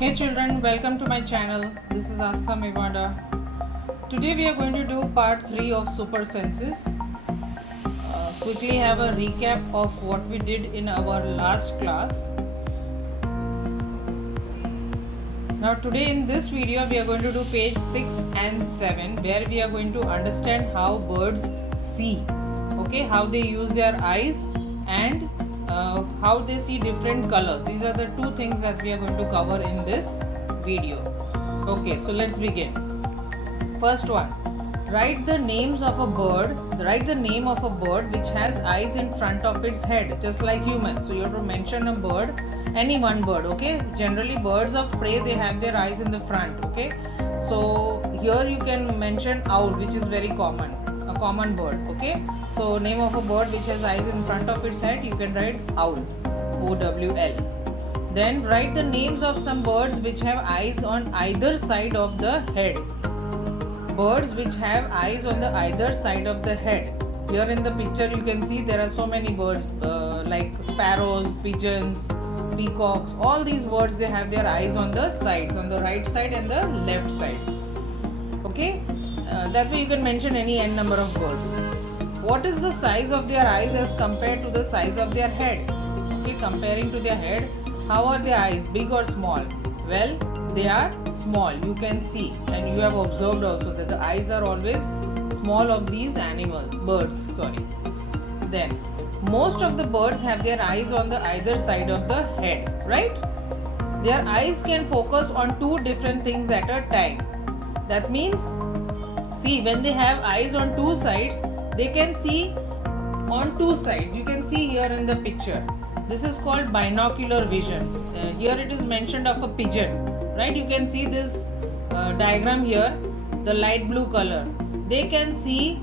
Hey children, welcome to my channel. This is Astha Mewada. Today we are going to do part 3 of super senses. Quickly have a recap of what we did in our last class. Now today in this video we are going to do page 6 and 7 where we are going to understand how birds see. Okay, how they use their eyes and how they see different colors. These are the two things that we are going to cover in this video. Okay, so let's begin. First one, write the names of a bird. Write the name of a bird which has eyes in front of its head, just like humans. So you have to mention a bird, any one bird. Okay, generally birds of prey, they have their eyes in the front. Okay, so here you can mention owl, which is very common, a common bird. Okay, so name of a bird which has eyes in front of its head, you can write owl, O-W-L. Then write the names of some birds which have eyes on either side of the head. Birds which have eyes on the either side of the head. Here in the picture you can see there are so many birds like sparrows, pigeons, peacocks. All these birds, they have their eyes on the sides, on the right side and the left side. Okay, that way you can mention any n number of birds. What is the size of their eyes as compared to the size of their head? Okay, comparing to their head, how are their eyes, big or small? Well, they are small. You can see, and you have observed also that the eyes are always small of these animals, birds, sorry. Then, most of the birds have their eyes on the either side of the head, right? Their eyes can focus on two different things at a time. That means, see, when they have eyes on two sides, they can see on two sides. You can see here in the picture. This is called binocular vision. Here it is mentioned of a pigeon, right? You can see this diagram here, the light blue color. They can see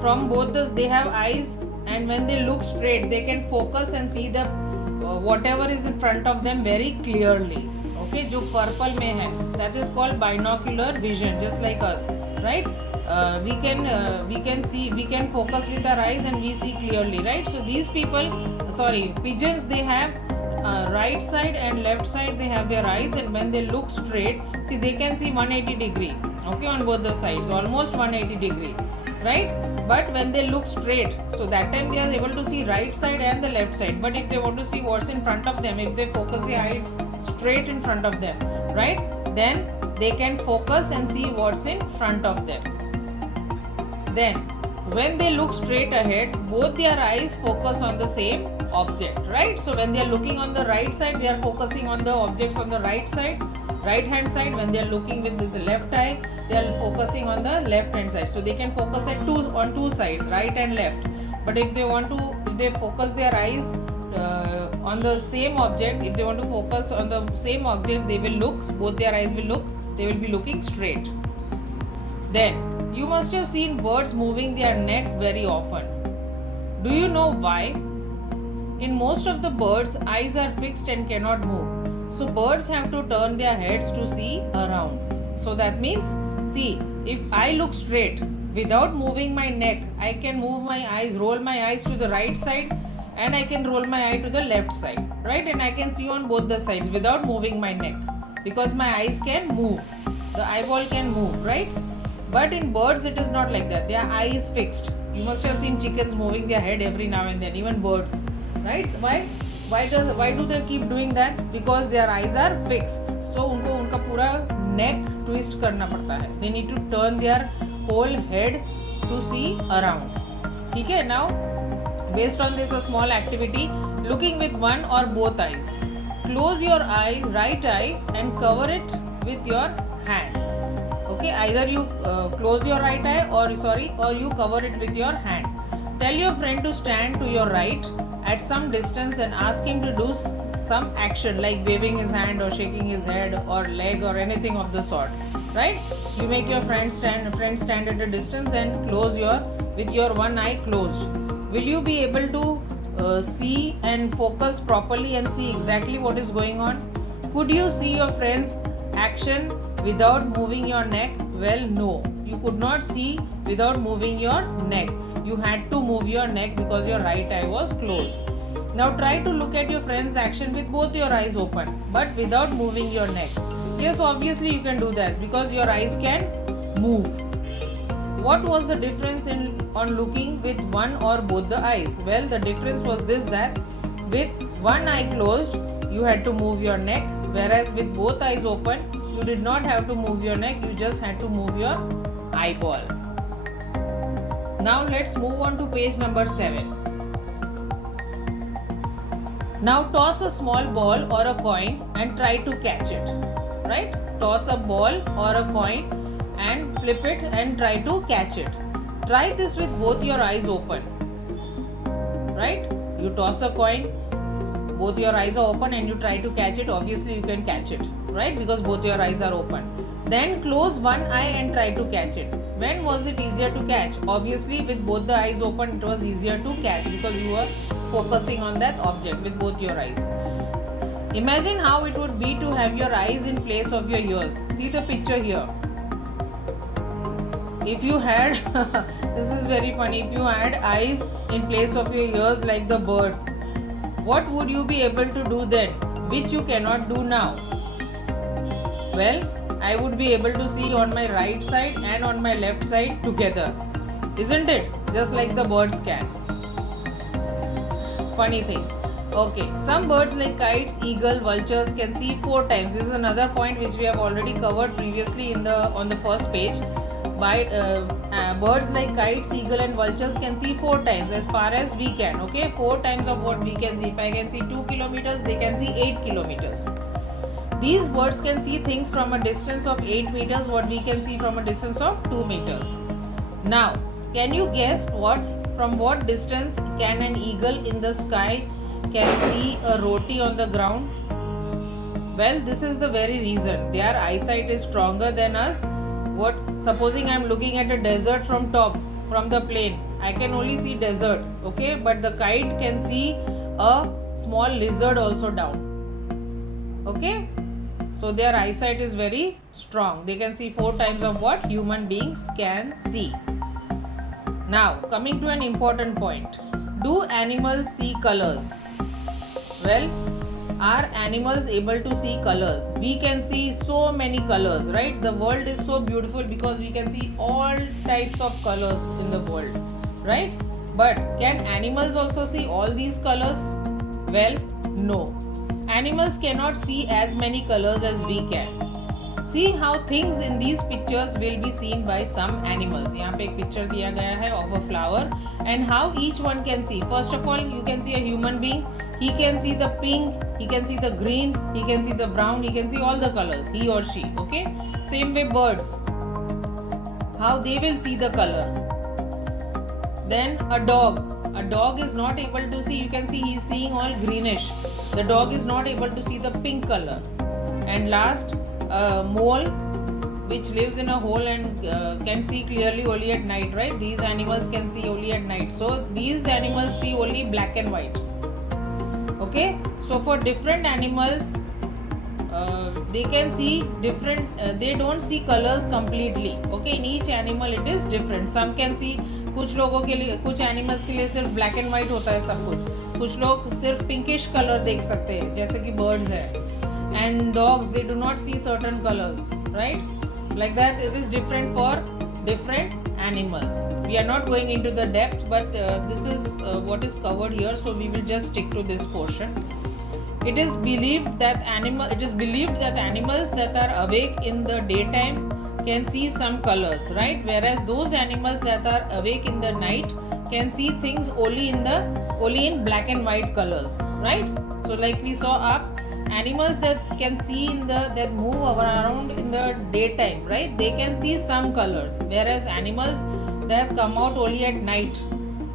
from both they have eyes, and when they look straight, they can focus and see the whatever is in front of them very clearly. Okay, जो purple में है, that is called binocular vision, just like us, right? We can see, we can focus with our eyes and we see clearly, right? So these people, pigeons, they have right side and left side, they have their eyes, and when they look straight, see, they can see 180 degree, okay, on both the sides, almost 180 degree, right? But when they look straight, so that time they are able to see right side and the left side. But if they want to see what's in front of them, if they focus their eyes straight in front of them, right, then they can focus and see what's in front of them. Then when they look straight ahead, both their eyes focus on the same object, right? So when they are looking on the right side, they are focusing on the objects on the right side, right hand side. When they are looking with the left eye, they are focusing on the left hand side. So they can focus on two sides, right and left. But if they focus their eyes on the same object, if they want to focus on the same object, they will look, both their eyes will look, they will be looking straight. Then you must have seen birds moving their neck very often. Do you know why? In most of the birds, eyes are fixed and cannot move. So birds have to turn their heads to see around. So that means, see, if I look straight without moving my neck, I can move my eyes, roll my eyes to the right side, and I can roll my eye to the left side, right? And I can see on both the sides without moving my neck, because my eyes can move. The eyeball can move, right? But in birds, it is not like that. Their eye is fixed. You must have seen chickens moving their head every now and then, even birds, right? Why do they keep doing that? Because their eyes are fixed. So उनका पूरा neck twist करना पड़ता है. They need to turn their whole head to see around. ठीक है? Now, based on this, a small activity, looking with one or both eyes. Close your eye, right eye, and cover it with your hand. Okay, either you close your right eye or you cover it with your hand. Tell your friend to stand to your right at some distance and ask him to do some action like waving his hand or shaking his head or leg or anything of the sort, right? You make your friend stand at a distance and with your one eye closed. Will you be able to see and focus properly and see exactly what is going on? Could you see your friend's action without moving your neck? Well, no, you could not see without moving your neck. You had to move your neck because your right eye was closed. Now try to look at your friend's action with both your eyes open, but without moving your neck. Yes, obviously you can do that because your eyes can move. What was the difference on looking with one or both the eyes? Well, the difference was this, that with one eye closed, you had to move your neck, whereas with both eyes open, you did not have to move your neck, you just had to move your eyeball. Now let's move on to page number 7. Now toss a small ball or a coin and try to catch it. Right? Toss a ball or a coin and flip it and try to catch it. Try this with both your eyes open. Right? You toss a coin, both your eyes are open and you try to catch it. Obviously you can catch it, right? Because both your eyes are open. Then close one eye and try to catch it. When was it easier to catch? Obviously with both the eyes open it was easier to catch because you were focusing on that object with both your eyes. Imagine how it would be to have your eyes in place of your ears. See the picture here. If you had this is very funny, if you had eyes in place of your ears like the birds, what would you be able to do then, which you cannot do now? Well, I would be able to see on my right side and on my left side together, isn't it? Just like the birds can. Funny thing. Okay, some birds like kites, eagle, vultures can see 4 times. This is another point which we have already covered previously on the first page. Birds like kites, eagle and vultures can see 4 times as far as we can. Okay, 4 times of what we can see. If I can see 2 kilometers, they can see 8 kilometers. These birds can see things from a distance of 8 meters, what we can see from a distance of 2 meters. Now, can you guess from what distance can an eagle in the sky can see a roti on the ground? Well, this is the very reason. Their eyesight is stronger than us. Supposing I am looking at a desert from top, from the plane, I can only see desert, okay, but the kite can see a small lizard also down, okay. So their eyesight is very strong. They can see 4 times of what human beings can see. Now coming to an important point, do animals see colors? Well, are animals able to see colors? We can see so many colors, right? The world is so beautiful because we can see all types of colors in the world, right? But can animals also see all these colors? Well, no. Animals cannot see as many colors as we can. See how things in these pictures will be seen by some animals. यहाँ पे एक picture दिया गया है of a flower and how each one can see. First of all, you can see a human being. He can see the pink, he can see the green, he can see the brown, he can see all the colors, he or she, okay? Same way birds, how they will see the color. Then a dog is not able to see, you can see he is seeing all greenish. The dog is not able to see the pink color. And last, a mole which lives in a hole and can see clearly only at night, right? These animals can see only at night. So these animals see only black and white. Okay, so for different animals they can see different they don't see colors completely. Okay, in each animal it is different. Some can see, कुछ लोगों के लिए, कुछ animals के लिए सिर्फ black and white होता है सब कुछ लोग सिर्फ पिंकिश कलर देख सकते हैं जैसे कि बर्ड्स है. And dogs they do not see certain colours, right? Like that it is different for different animals. We are not going into the depth, but this is what is covered here, so we will just stick to this portion. It is believed that animals that are awake in the daytime can see some colors, right? Whereas those animals that are awake in the night can see things only in black and white colors, right? So like we saw up, animals that can see that move around in the daytime, right? They can see some colors, whereas animals that come out only at night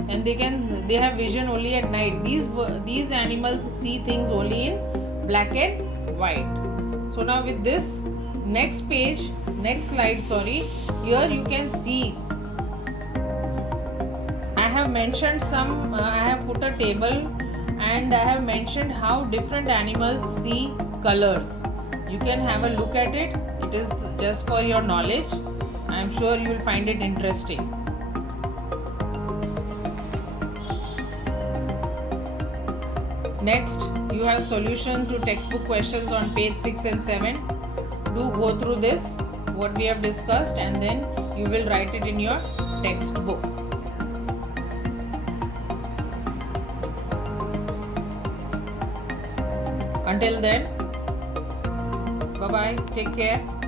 and they have vision only at night. These animals see things only in black and white. So now with this next slide, here you can see I have mentioned I have put a table and I have mentioned how different animals see colors. You can have a look at it. It is just for your knowledge. I am sure you will find it interesting. Next, you have solution to textbook questions on page 6 and 7. Do go through this, what we have discussed, and then you will write it in your textbook. Until then, bye bye, take care.